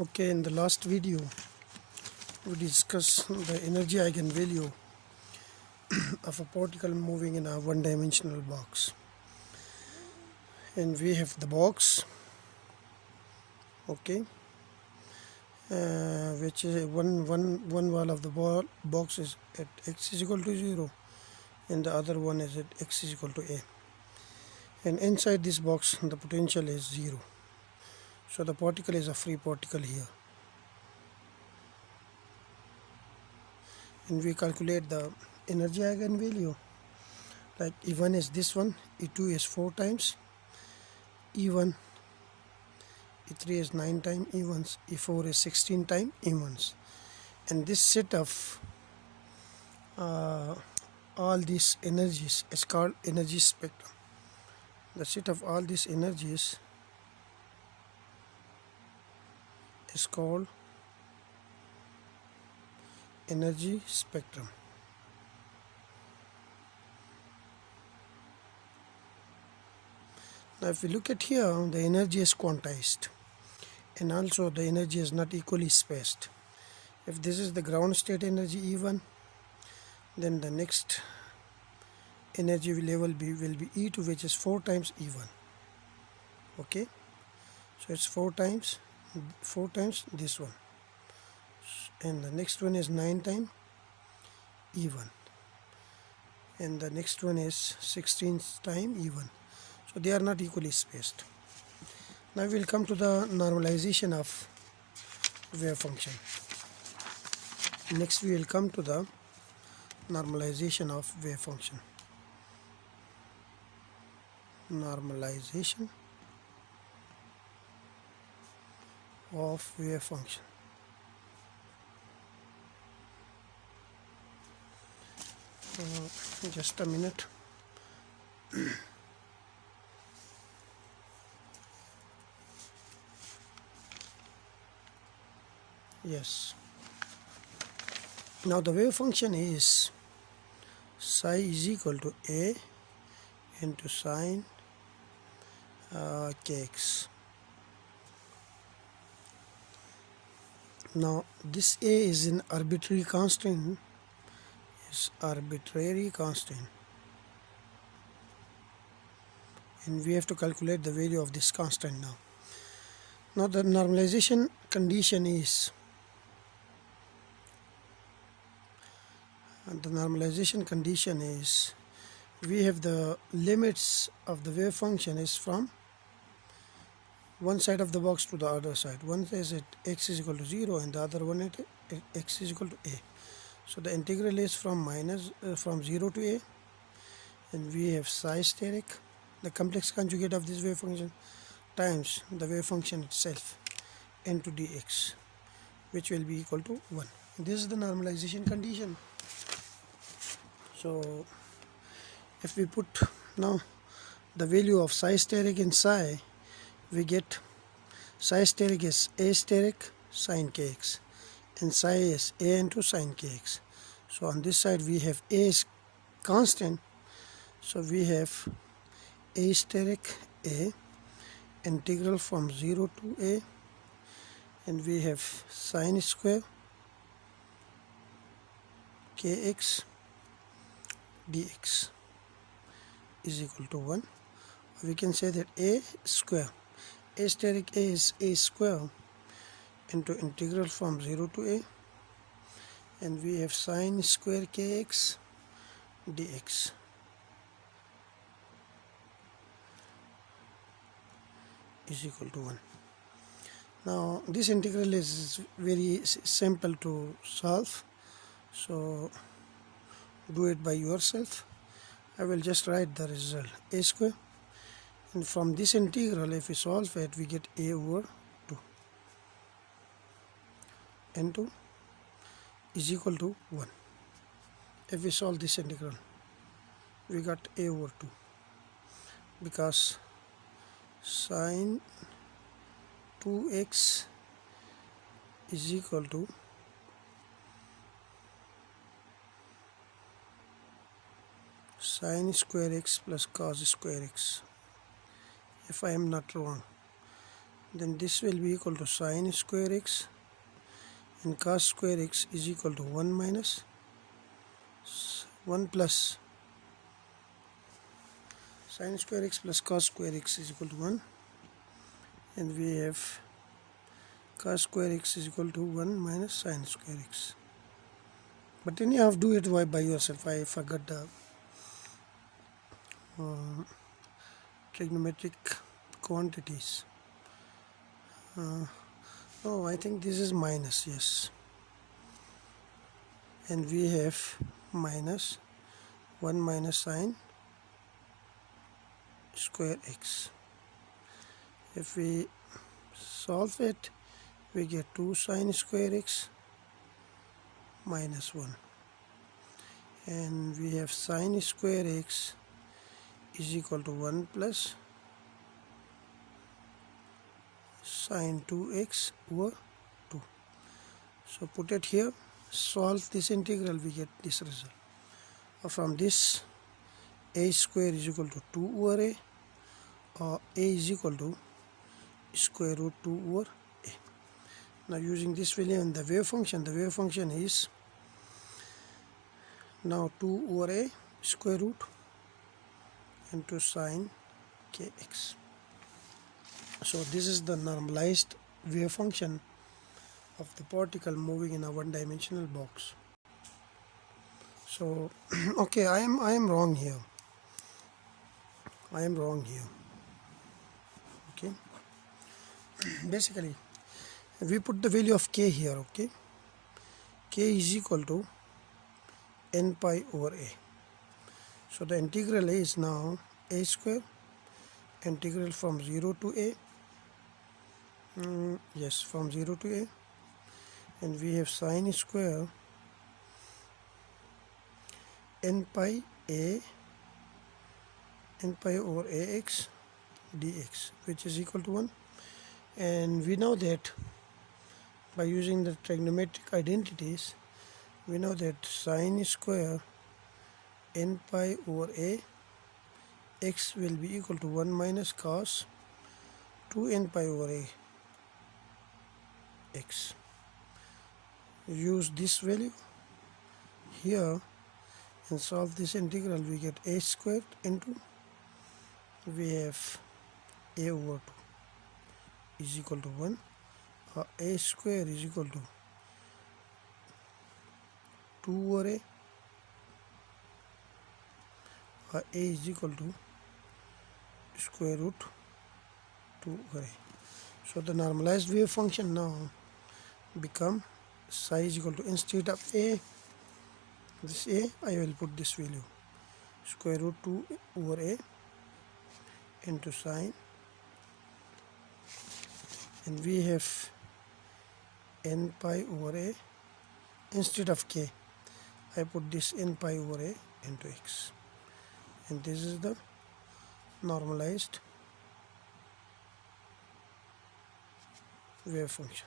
Okay, in the last video we discussed the energy eigenvalue of a particle moving in a one-dimensional box, and we have the box, okay, which is one wall of the box is at x is equal to 0 and the other one is at x is equal to a, and inside this box the potential is 0, so the particle is a free particle here. And we calculate the energy eigenvalue, like E1 is this one, E2 is 4 times E1, E3 is 9 times E1s, E4 is 16 times E1s, and this set of all these energies is called energy spectrum. The set of all these energies is called energy spectrum. Now if we look at here, the energy is quantized and also the energy is not equally spaced. If this is the ground state energy E1, then the next energy level will be E2, which is 4 times E1. Okay, so it's 4 times this one, and the next one is 9 times E1, and the next one is 16 times E1. So they are not equally spaced. Now we will come to the normalization of wave function. Next we will come to the normalization of wave function. Normalization of wave function. Just a minute. Yes. Now the wave function is psi is equal to a into sine kx. Now this a is an arbitrary constant. And we have to calculate the value of this constant now. Now the normalization condition is we have the limits of the wave function is from one side of the box to the other side. One is at x is equal to 0 and the other one at x is equal to a. So the integral is from 0 to a, and we have psi steric, the complex conjugate of this wave function, times the wave function itself into dx, which will be equal to 1. This is the normalization condition. So if we put now the value of psi steric in psi, we get psi steric is a steric sine kx, and psi is a into sine kx. So on this side we have a is constant, so we have a steric a, integral from 0 to a, and we have sine square kx dx is equal to 1. We can say that a square, a steric a is a square into integral from 0 to a, and we have sine square kx dx is equal to 1. Now this integral is very simple to solve, so do it by yourself. I will just write the result, a square, and from this integral if we solve it we get a over 2 into is equal to 1. If we solve this integral we got a over 2, because sine 2x is equal to sine square x plus cos square x, if I am not wrong. then this will be equal to sine square x, and cos square x is equal to 1 minus 1 plus sine square x plus cos square x is equal to 1, and we have cos square x is equal to 1 minus sine square x. But then you have to do it by yourself. I forgot the trigonometric quantities. Oh, I think this is minus, yes. And we have minus 1 minus sine square x. If we solve it, we get 2 sine square x minus 1. And we have sine square x is equal to 1 plus sine 2x over 2. So put it here, solve this integral, we get this result. From this, a square is equal to 2 over a, or a is equal to square root 2 over a. Now using this value in the wave function is now 2 over a square root into sine kx. So this is the normalized wave function of the particle moving in a one-dimensional box. So okay, I am wrong here. Okay, basically we put the value of k here. Okay, k is equal to n pi over a. So the integral is now a square, integral from 0 to a, yes, from 0 to a, and we have sine square n pi over ax dx, which is equal to 1. And we know that by using the trigonometric identities, we know that sine square n pi over a x will be equal to 1 minus cos 2 n pi over a x. Use this value here and solve this integral. We get a squared into, we have a over 2 is equal to 1, a square is equal to 2 over a is equal to square root 2 over a. So the normalized wave function now become psi is equal to, instead of a, this a, I will put this value square root 2 over a into sine, and we have n pi over a, instead of k I put this n pi over a into x, and this is the normalized wave function.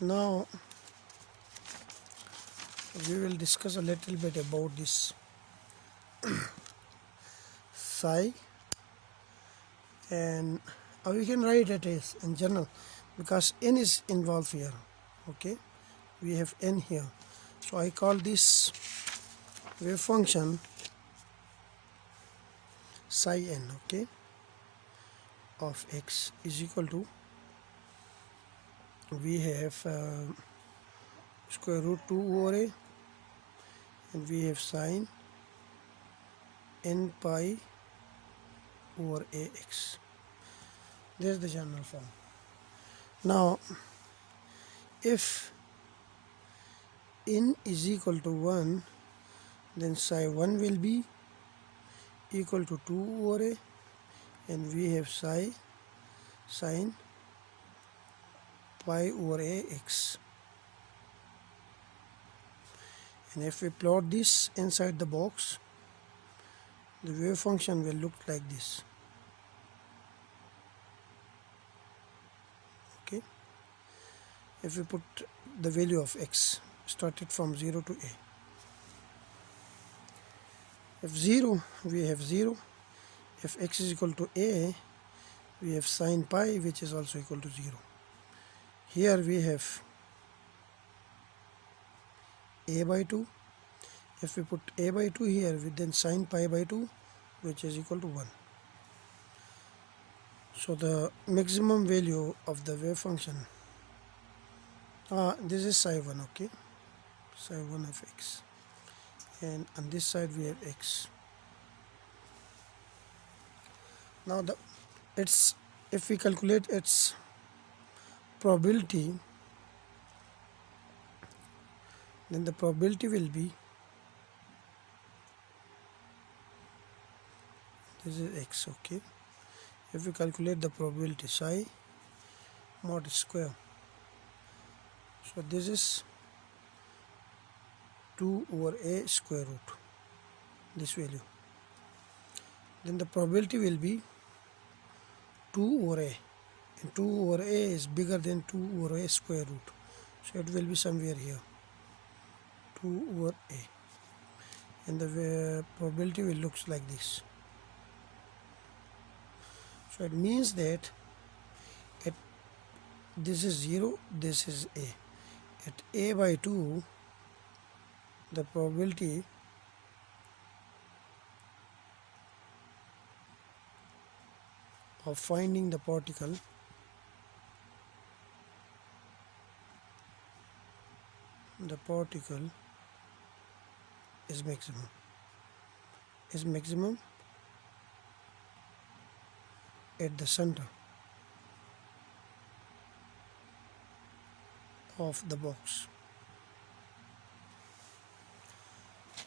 Now we will discuss a little bit about this psi, and we can write it as in general because n is involved here. Okay, we have n here, so I call this wave function psi n, okay, of x is equal to, we have square root 2 over a, and we have sine n pi over ax. This is the general form. Now if n is equal to 1, then psi 1 will be equal to 2 over a, and we have psi sine pi over ax. And if we plot this inside the box, the wave function will look like this. Okay, if we put the value of x started from 0 to a. If 0, we have 0. If x is equal to a, we have sine pi, which is also equal to 0. Here we have a by 2. If we put a by 2 here, then sine pi by 2, which is equal to 1. So the maximum value of the wave function, this is psi 1, okay, psi 1 of x, and on this side we have x. Now if we calculate its probability, then the probability will be, this is x, okay. If we calculate the probability, psi mod square, so this is 2 over a square root, this value. Then the probability will be 2 over a, and 2 over a is bigger than 2 over a square root, so it will be somewhere here, 2 over a, and the probability will looks like this. So it means that this is 0, this is a. At a by 2, the probability of finding the particle is maximum at the center of the box.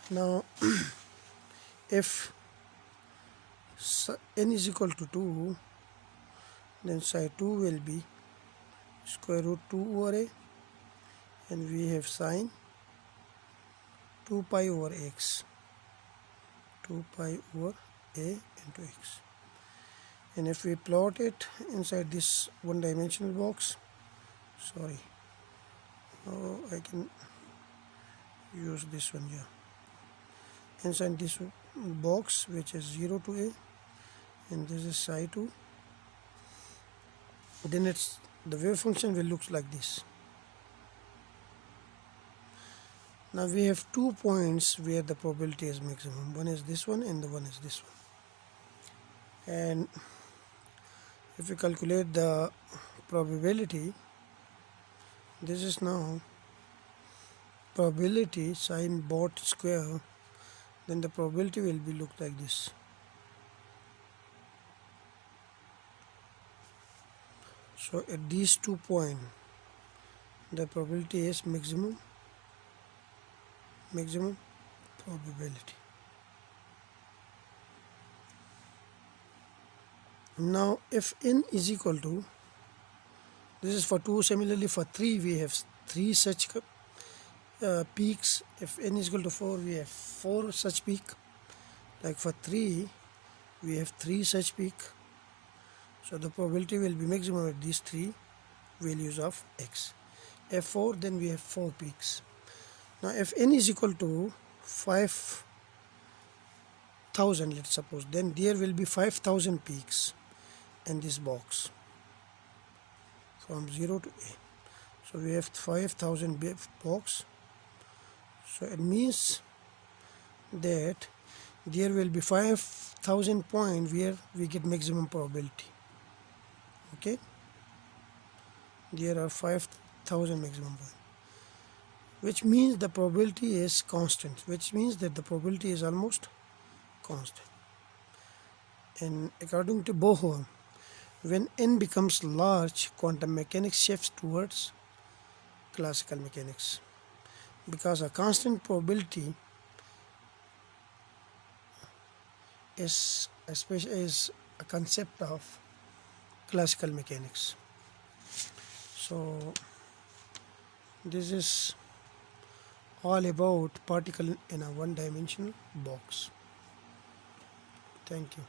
Now if n is equal to 2, then psi 2 will be square root 2 over a, and we have sine 2 pi over x, 2 pi over a into x. And if we plot it inside this one dimensional box, sorry, oh, I can use this one here. Inside this box, which is 0 to a, and this is psi 2, then the wave function will look like this. Now we have 2 points where the probability is maximum. One is this one and the one is this one. And if we calculate the probability, this is now probability sine bot square, then the probability will be look like this. So at these 2 points, the probability is maximum probability. Now if n is equal to, this is for 2, similarly for 3 we have 3 such peaks. If n is equal to 4, we have 4 such peak. Like for 3 we have 3 such peak, so the probability will be maximum at these 3 values of x. F4, then we have 4 peaks. Now if n is equal to 5,000, let's suppose, then there will be 5,000 peaks in this box from 0 to a. So we have 5,000 box, so it means that there will be 5,000 points where we get maximum probability. Okay, there are 5,000 maximum points, which means the probability is constant, which means that the probability is almost constant. And according to Bohr, when n becomes large, quantum mechanics shifts towards classical mechanics, because a constant probability is a concept of classical mechanics. So this is all about particle in a one-dimensional box. Thank you.